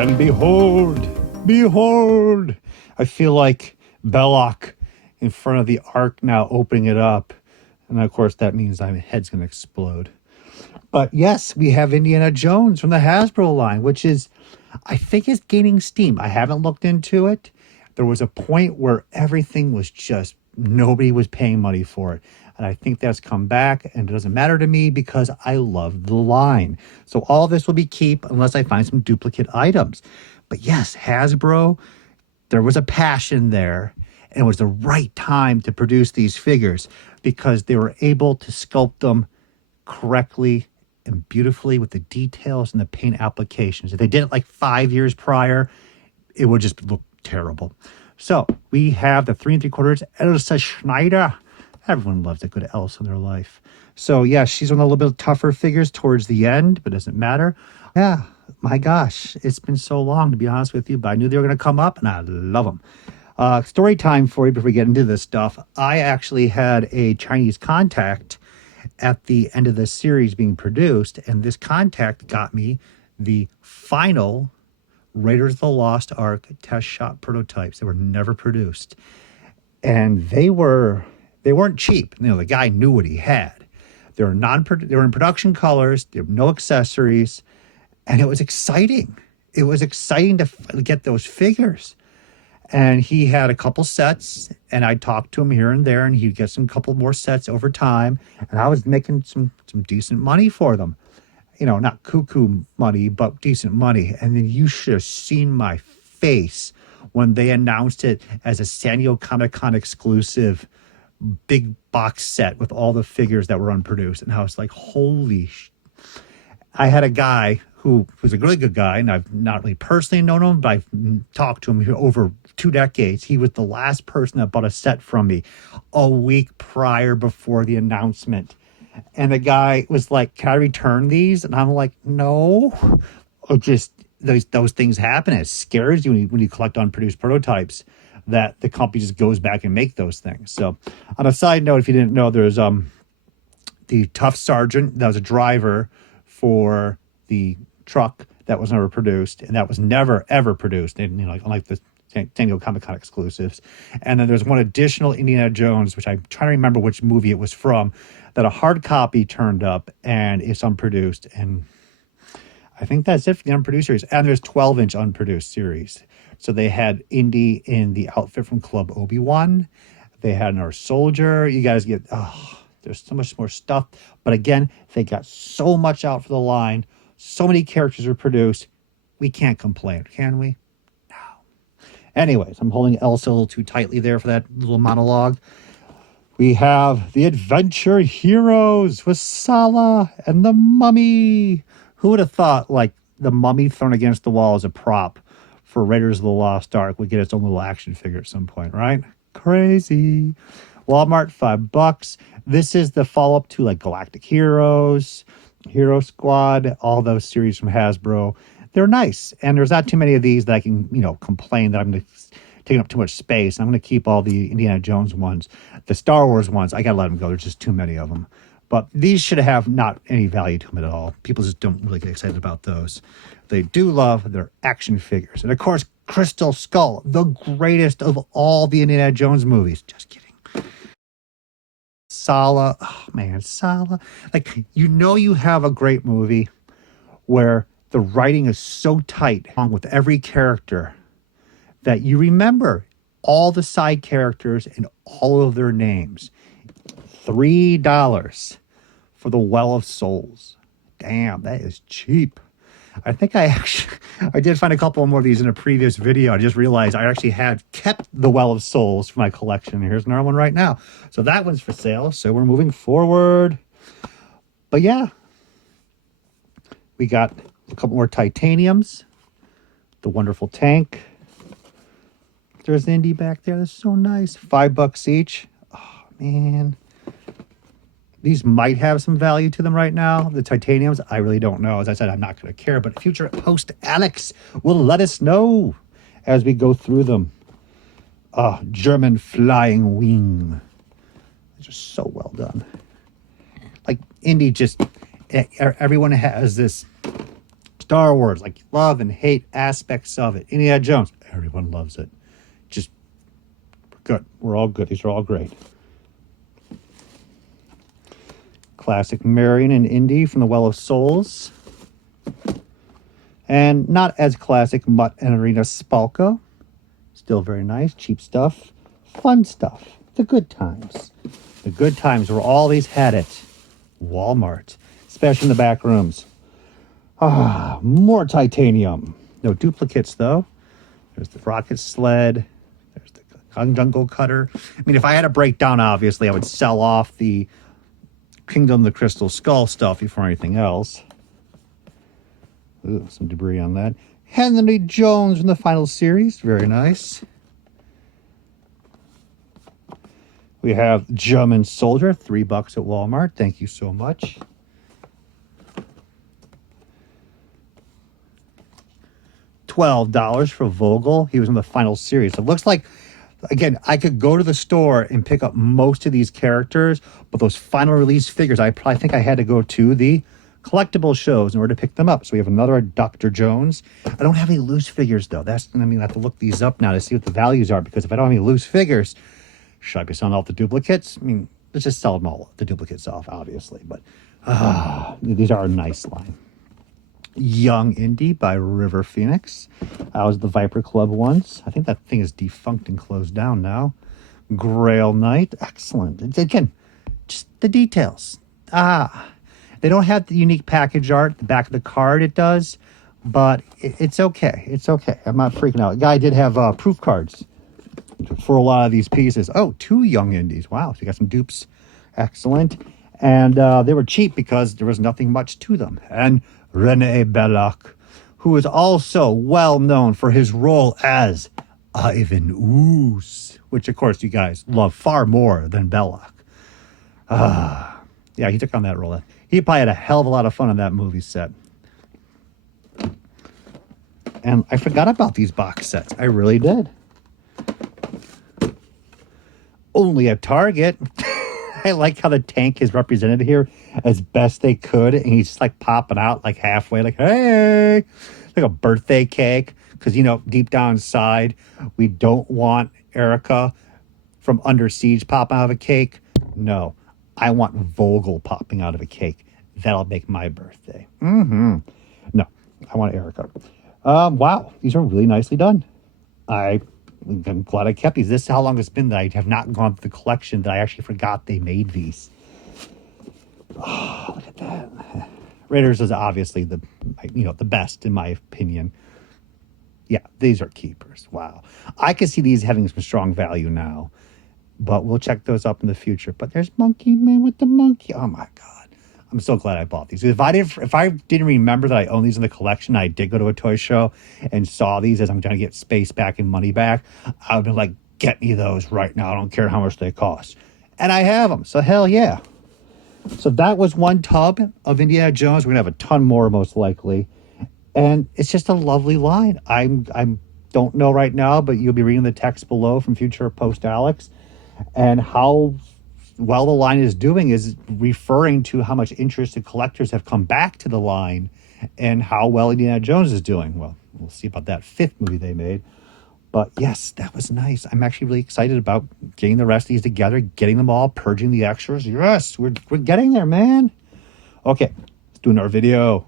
And behold, I feel like Belloc in front of the Ark now, opening it up. And of course, that means my head's going to explode. But yes, we have Indiana Jones from the Hasbro line, which is, I think, is gaining steam. I haven't looked into it. There was a point where everything was just, nobody was paying money for it. And I think that's come back, and it doesn't matter to me because I love the line. So all this will be keep unless I find some duplicate items. But yes, Hasbro, there was a passion there, and it was the right time to produce these figures because they were able to sculpt them correctly and beautifully with the details and the paint applications. If they did it like 5 years prior, it would just look terrible. So we have the 3 3/4 Elsa Schneider. Everyone loves a good Elsa in their life. So yeah, she's one of the little bit tougher figures towards the end, but it doesn't matter. Yeah, my gosh, it's been so long, to be honest with you, but I knew they were going to come up, and I love them. Story time for you before we get into this stuff. I actually had a Chinese contact at the end of the series being produced, and this contact got me the final Raiders of the Lost Ark test shot prototypes that were never produced. And they weren't cheap. You know, the guy knew what he had. They were in production colors, there were no accessories, and it was exciting. It was exciting to get those figures. And he had a couple sets, and I talked to him here and there, and he'd get some couple more sets over time. And I was making some decent money for them. You know, not cuckoo money, but decent money. And then you should have seen my face when they announced it as a San Diego Comic-Con exclusive big box set with all the figures that were unproduced. And I was like, holy I had a guy who was a really good guy, and I've not really personally known him, but I've talked to him over 2 decades. He was the last person that bought a set from me a week prior before the announcement. And the guy was like, can I return these? And I'm like, no. Or just those things happen. It scares you when you collect unproduced prototypes that the company just goes back and make those things. So on a side note, if you didn't know, there's the Tough Sergeant that was a driver for the truck that was never produced, and that was never ever produced, and you know, like unlike the San Diego Comic-Con exclusives. And then there's one additional Indiana Jones, which I'm trying to remember which movie it was from, that a hard copy turned up and it's unproduced. And I think that's it for the unproduced series. And there's 12-inch unproduced series. So they had Indy in the outfit from Club Obi-Wan. They had another soldier. You guys get, there's so much more stuff. But again, they got so much out for the line. So many characters were produced. We can't complain, can we? No. Anyways, I'm holding Elsa a little too tightly there for that little monologue. We have the Adventure Heroes with Sala and the Mummy. Who would have thought, like, the Mummy thrown against the wall as a prop for Raiders of the Lost Ark would get its own little action figure at some point, right? Crazy. Walmart, $5. This is the follow-up to, like, Galactic Heroes, Hero Squad, all those series from Hasbro. They're nice, and there's not too many of these that I can, complain that I'm taking up too much space. I'm going to keep all the Indiana Jones ones. The Star Wars ones, I got to let them go. There's just too many of them. But these should have not any value to them at all. People just don't really get excited about those. They do love their action figures. And of course, Crystal Skull, the greatest of all the Indiana Jones movies. Just kidding. Sala, oh man, Sala. Like, you have a great movie where the writing is so tight along with every character that you remember all the side characters and all of their names. $3 for the Well of Souls. Damn, that is cheap. I think I did find a couple more of these in a previous video. I just realized I actually had kept the Well of Souls for my collection. Here's another one right now. So that one's for sale. So we're moving forward. But yeah, we got a couple more titaniums. The wonderful tank. There's Indy back there. That's so nice. $5 each. Oh, man. These might have some value to them right now. The titaniums, I really don't know. As I said, I'm not going to care. But future host Alex will let us know as we go through them. German Flying Wing. These are so well done. Like, Indy just... Everyone has this Star Wars, like love and hate aspects of it. Indiana Jones, everyone loves it. Just good. We're all good. These are all great. Classic Marion and Indy from the Well of Souls. And not as classic Mutt and Arena Spalko. Still very nice. Cheap stuff. Fun stuff. The good times. The good times where all these had it. Walmart. Especially in the back rooms. Ah, more titanium. No duplicates, though. There's the rocket sled. There's the jungle cutter. I mean, if I had to break down, obviously, I would sell off the Kingdom of the Crystal Skull stuff before anything else. Ooh, some debris on that. Henry Jones from the final series. Very nice. We have German Soldier, $3 at Walmart. Thank you so much. $12 for Vogel. He was in the final series. It looks like, again, I could go to the store and pick up most of these characters, but those final release figures, I probably think I had to go to the collectible shows in order to pick them up. So we have another Dr. Jones. I don't have any loose figures, though. I have to look these up now to see what the values are, because if I don't have any loose figures, should I be selling off the duplicates? I mean, let's just sell them all, the duplicates off, obviously. But these are a nice line. Young Indy by River Phoenix. I was the Viper Club once. I think that thing is defunct and closed down now. Grail Knight. Excellent. Again, just the details. They don't have the unique package art. The back of the card it does, but it's okay. It's okay. I'm not freaking out. The guy did have proof cards for a lot of these pieces. Oh, 2 Young Indies. Wow. So you got some dupes. Excellent. And they were cheap because there was nothing much to them. And Rene Belloc, who is also well known for his role as Ivan Ooze, which of course you guys love far more than Belloc. Yeah, he took on that role. He probably had a hell of a lot of fun on that movie set. And I forgot about these box sets. I really did. Only at Target. I like how the tank is represented here as best they could. And he's just like popping out like halfway, like, hey, like a birthday cake. Because, you know, deep down inside, we don't want Erica from Under Siege popping out of a cake. No, I want Vogel popping out of a cake. That'll make my birthday. No, I want Erica. Wow, these are really nicely done. I'm glad I kept these. This is how long it's been that I have not gone through the collection that I actually forgot they made these. Oh, look at that. Raiders is obviously the best in my opinion. Yeah, these are keepers. Wow. I can see these having some strong value now, but we'll check those up in the future. But there's Monkey Man with the monkey. Oh my God. I'm so glad I bought these. If I didn't remember that I own these in the collection, I did go to a toy show and saw these as I'm trying to get space back and money back, I would be like, get me those right now. I don't care how much they cost. And I have them. So hell yeah. So that was one tub of Indiana Jones. We're going to have a ton more most likely. And it's just a lovely line. I don't know right now, but you'll be reading the text below from Future Post Alex. And how well the line is doing is referring to how much interested collectors have come back to the line and how well Indiana Jones is doing. Well, we'll see about that 5th movie they made. But yes, that was nice. I'm actually really excited about getting the rest of these together, getting them all, purging the extras. Yes, we're getting there, man. Okay, let's do another video.